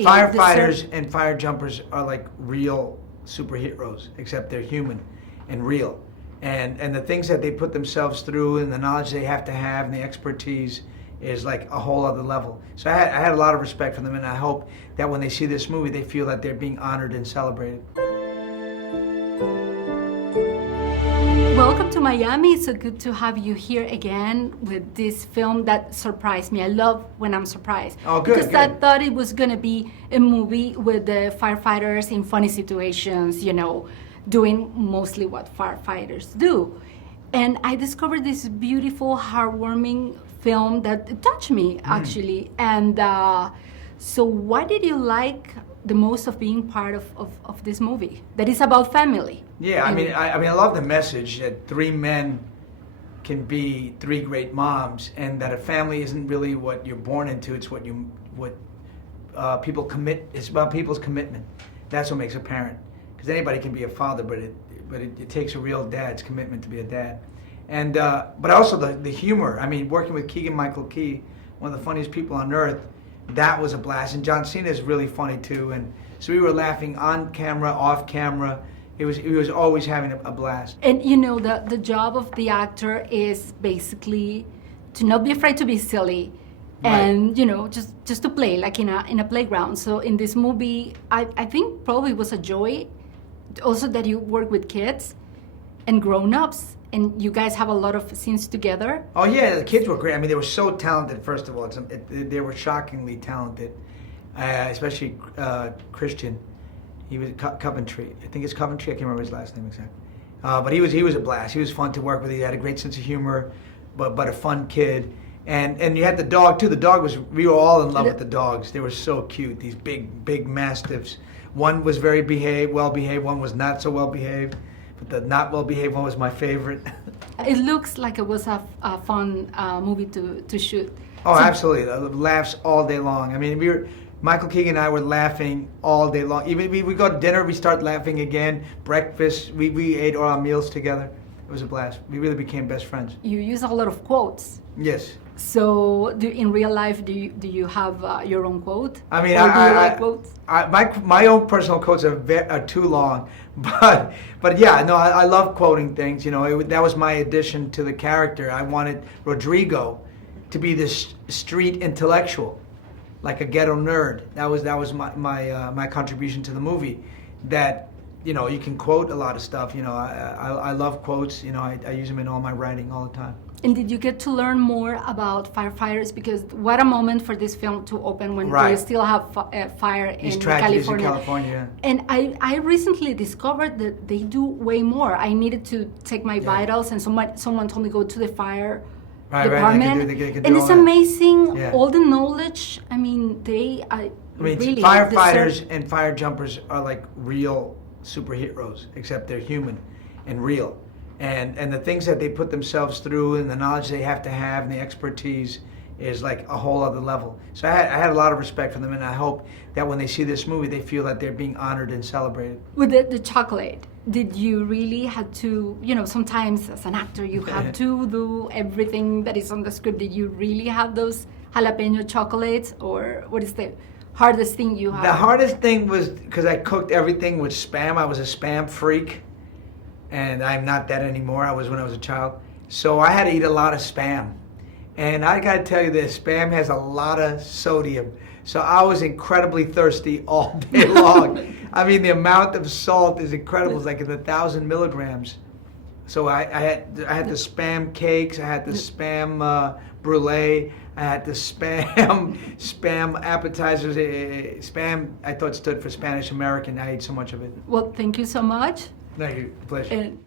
Firefighters and fire jumpers are like real superheroes, except they're human and real. And the things that they put themselves through and the knowledge they have to have and the expertise is like a whole other level. So I had a lot of respect for them, and I hope that when they see this movie, they feel that they're being honored and celebrated. Welcome to Miami. It's so good to have you here again with this film that surprised me. I love when I'm surprised. Oh, good. Because I thought it was going to be a movie with the firefighters in funny situations, doing mostly what firefighters do. And I discovered this beautiful, heartwarming film that touched me, actually. And so what did you like the most of being part of this movie that is about family? Yeah, I love the message that three men can be three great moms, and that a family isn't really what you're born into. It's what people commit. It's about people's commitment. That's what makes a parent. Because anybody can be a father, but it takes a real dad's commitment to be a dad. And but also the humor. I mean, working with Keegan-Michael Key, one of the funniest people on earth, that was a blast. And John Cena is really funny too. And so we were laughing on camera, off camera. He was always having a blast. And the job of the actor is basically to not be afraid to be silly, and just to play like in a playground. So in this movie, I think probably was a joy, also that you work with kids and grown-ups, and you guys have a lot of scenes together. Oh yeah, the kids were great. I mean, they were so talented. First of all, they were shockingly talented, especially Christian. He was Coventry. I think it's Coventry. I can't remember his last name exactly. But he was a blast. He was fun to work with. He had a great sense of humor, but a fun kid. And you had the dog too. The dog we were all in love with the dogs. They were so cute. These big mastiffs. One was very well behaved. One was not so well behaved. But the not well behaved one was my favorite. It looks like it was a fun movie to shoot. Oh, absolutely. Laughs all day long. I mean, Michael Keegan and I were laughing all day long. Even we go to dinner, we start laughing again. Breakfast, we ate all our meals together. It was a blast. We really became best friends. You use a lot of quotes. Yes. So, in real life, do you have your own quote? I mean, do you like quotes? My own personal quotes are too long, but yeah, no, I love quoting things. That was my addition to the character. I wanted Rodrigo to be this street intellectual, like a ghetto nerd. That was my contribution to the movie. That you can quote a lot of stuff. I love quotes. I use them in all my writing all the time. And did you get to learn more about firefighters? Because what a moment for this film to open when Right. we still have fire These in tragedies California. in California. And I recently discovered that they do way more. I needed to take my vitals, and someone told me go to the fire department. They can do and all it's that. amazing, Yeah. all the knowledge. I mean, really firefighters deserve. and fire jumpers are like real superheroes, except they're human and real. And the things that they put themselves through and the knowledge they have to have and the expertise is like a whole other level. So I had a lot of respect for them, and I hope that when they see this movie, they feel that they're being honored and celebrated. With the chocolate, did you really have to, sometimes as an actor you have to do everything that is on the script. Did you really have those jalapeno chocolates, or what is the hardest thing you have? The hardest thing was because I cooked everything with Spam. I was a Spam freak, and I'm not that anymore. I was when I was a child. So I had to eat a lot of Spam. And I gotta tell you this, Spam has a lot of sodium. So I was incredibly thirsty all day long. I mean, the amount of salt is incredible. It's like in 1,000 milligrams. So I had the Spam cakes, I had the Spam brulee, I had the Spam appetizers. Spam, I thought stood for Spanish American. I ate so much of it. Well, thank you so much. Thank you. Pleasure. And